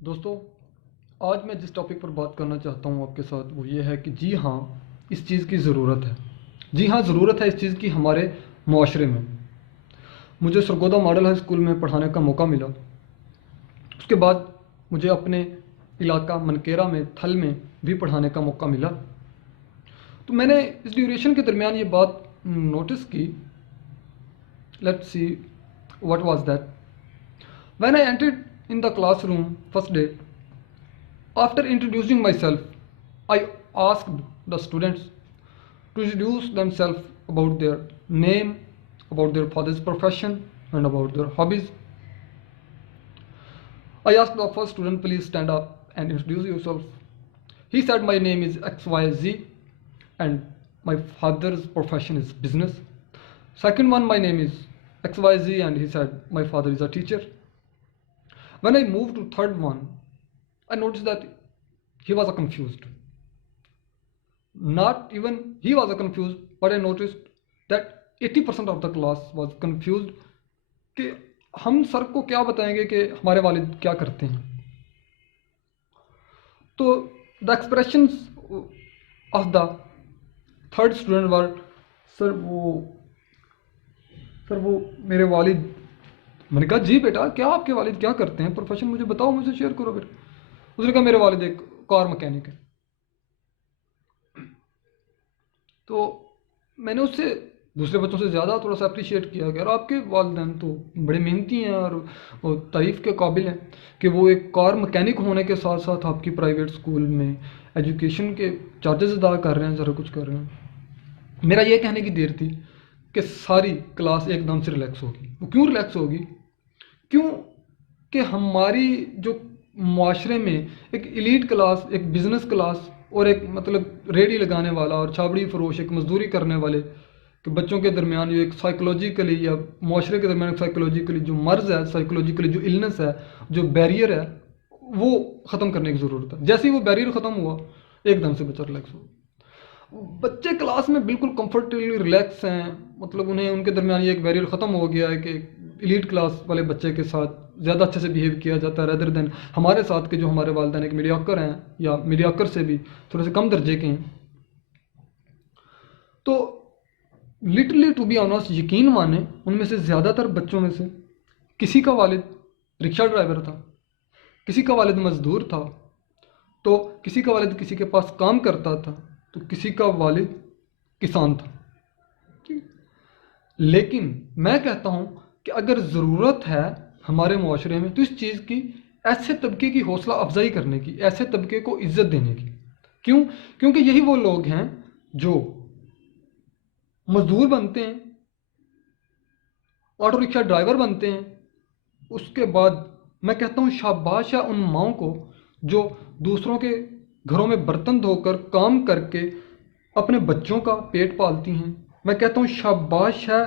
دوستو، آج میں جس ٹاپک پر بات کرنا چاہتا ہوں آپ کے ساتھ وہ یہ ہے کہ جی ہاں، اس چیز کی ضرورت ہے۔ جی ہاں، ضرورت ہے اس چیز کی ہمارے معاشرے میں۔ مجھے سرگودا ماڈل ہائی اسکول میں پڑھانے کا موقع ملا۔ اس کے بعد مجھے اپنے علاقہ منکیرا میں تھل میں بھی پڑھانے کا موقع ملا۔ تو میں نے اس ڈیوریشن کے درمیان یہ بات نوٹس کی۔ Let see what was that when I entered in the classroom first day. After introducing myself, I asked the students to introduce themselves about their name, about their father's profession, and about their hobbies. I asked the first student, please stand up and introduce yourself. He said, my name is XYZ and my father's profession is business. Second one, my name is XYZ, and he said, my father is a teacher. When I moved to third one, I noticed that he was confused. Not even he was confused, but I noticed that 80% of the class was confused کہ ہم سر کو کیا بتائیں گے کہ ہمارے والد کیا کرتے ہیں۔ تو the expressions of the third student were, سر وہ میرے والد۔ میں نے کہا جی بیٹا، کیا آپ کے والد کیا کرتے ہیں، پروفیشن مجھے بتاؤ، مجھے شیئر کرو بیٹا۔ اس نے کہا میرے والد ایک کار مکینک ہے۔ تو میں نے اس سے دوسرے بچوں سے زیادہ تھوڑا سا اپریشیٹ کیا کہ یار آپ کے والدین تو بڑے محنتی ہیں اور تعریف کے قابل ہیں کہ وہ ایک کار مکینک ہونے کے ساتھ ساتھ آپ کی پرائیویٹ اسکول میں ایجوکیشن کے چارجز ادا کر رہے ہیں، ذرا کچھ کر رہے ہیں۔ میرا یہ کہنے کی دیر تھی کہ ساری کلاس ایک دم سے ریلیکس ہوگی۔ وہ کیوں ریلیکس ہوگی؟ کیوں کہ ہماری جو معاشرے میں ایک ایلیٹ کلاس، ایک بزنس کلاس اور ایک مطلب ریڑھی لگانے والا اور چھابڑی فروش، ایک مزدوری کرنے والے کہ بچوں کے درمیان جو ایک سائیکولوجیکلی یا معاشرے کے درمیان سائیکولوجیکلی جو مرض ہے، سائیکولوجیکلی جو النس ہے، جو بیریئر ہے، وہ ختم کرنے کی ضرورت ہے۔ جیسے ہی وہ بیریئر ختم ہوا، ایک دم سے بچہ ریلیکس ہوا۔ بچے کلاس میں بالکل کمفرٹیبلی ریلیکس ہیں، مطلب ان کے درمیان یہ ایک بیریئر ختم ہو گیا ہے کہ ایلیٹ کلاس والے بچے کے ساتھ زیادہ اچھے سے بیہیو کیا جاتا ہے ریدر دین ہمارے ساتھ کے جو ہمارے والدین ایک میڈیاکر ہیں یا میڈیاکر سے بھی تھوڑے سے کم درجے کے ہیں۔ تو لٹرلی ٹو بی آنیسٹ، یقین مانیں ان میں سے زیادہ تر بچوں میں سے کسی کا والد رکشہ ڈرائیور تھا، کسی کا والد مزدور تھا، تو کسی کا والد کسی کے پاس کام کرتا تھا، تو کسی کا والد کسان تھا۔ لیکن میں کہتا ہوں کہ اگر ضرورت ہے ہمارے معاشرے میں تو اس چیز کی ایسے طبقے کی حوصلہ افزائی کرنے کی، ایسے طبقے کو عزت دینے کی۔ کیوں؟ کیونکہ یہی وہ لوگ ہیں جو مزدور بنتے ہیں، آٹو رکشہ ڈرائیور بنتے ہیں۔ اس کے بعد میں کہتا ہوں شاباش ہے ان ماؤں کو جو دوسروں کے گھروں میں برتن دھو کر کام کر کے اپنے بچوں کا پیٹ پالتی ہیں۔ میں کہتا ہوں شاباش ہے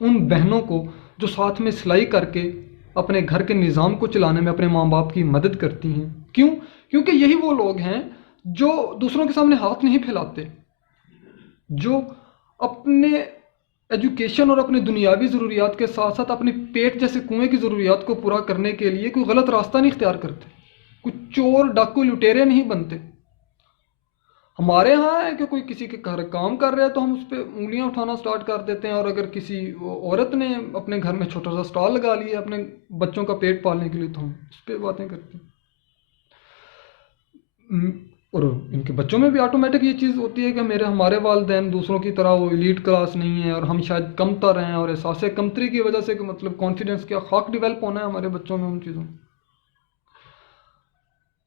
ان بہنوں کو جو ساتھ میں سلائی کر کے اپنے گھر کے نظام کو چلانے میں اپنے ماں باپ کی مدد کرتی ہیں۔ کیوں؟ کیونکہ یہی وہ لوگ ہیں جو دوسروں کے سامنے ہاتھ نہیں پھیلاتے، جو اپنے ایجوکیشن اور اپنے دنیاوی ضروریات کے ساتھ ساتھ اپنے پیٹ جیسے کنویں کی ضروریات کو پورا کرنے کے لیے کوئی غلط راستہ نہیں اختیار کرتے، کوئی چور ڈاکو لٹیرے نہیں بنتے۔ ہمارے ہاں ہے کہ کوئی کسی کے گھر کام کر رہا ہے تو ہم اس پہ انگلیاں اٹھانا سٹارٹ کر دیتے ہیں، اور اگر کسی عورت نے اپنے گھر میں چھوٹا سا سٹال لگا لیا اپنے بچوں کا پیٹ پالنے کے لیے تو ہم اس پہ باتیں کرتے ہیں۔ اور ان کے بچوں میں بھی آٹومیٹک یہ چیز ہوتی ہے کہ ہمارے والدین دوسروں کی طرح وہ ایلیٹ کلاس نہیں ہے اور ہم شاید کم تر ہیں، اور احساس کمتری کی وجہ سے کہ مطلب کانفیڈنس کیا خاک ڈیولپ ہونا ہے ہمارے بچوں میں ان چیزوں میں۔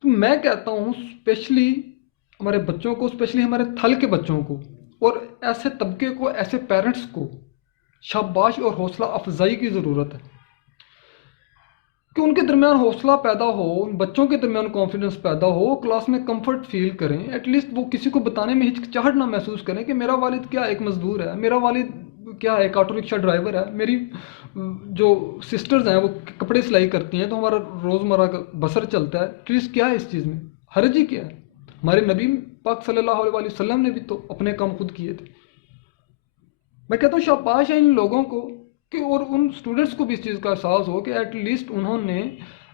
تو میں کہتا ہوں اسپیشلی ہمارے بچوں کو، اسپیشلی ہمارے تھل کے بچوں کو اور ایسے طبقے کو، ایسے پیرنٹس کو شاباش اور حوصلہ افزائی کی ضرورت ہے کہ ان کے درمیان حوصلہ پیدا ہو، ان بچوں کے درمیان کانفیڈنس پیدا ہو، کلاس میں کمفرٹ فیل کریں، ایٹ لیسٹ وہ کسی کو بتانے میں ہچکچاہٹ نہ محسوس کریں کہ میرا والد کیا ایک مزدور ہے، میرا والد کیا ایک آٹو رکشہ ڈرائیور ہے، میری جو سسٹرز ہیں وہ کپڑے سلائی کرتی ہیں تو ہمارا روزمرہ کا بسر چلتا ہے۔ ایٹ لیسٹ کیا ہے اس چیز میں حرج ہی کیا ہے؟ ہمارے نبی پاک صلی اللہ علیہ وسلم نے بھی تو اپنے کام خود کیے تھے۔ میں کہتا ہوں شاباش ہے ان لوگوں کو کہ اور ان اسٹوڈنٹس کو بھی اس چیز کا احساس ہو کہ ایٹ لیسٹ انہوں نے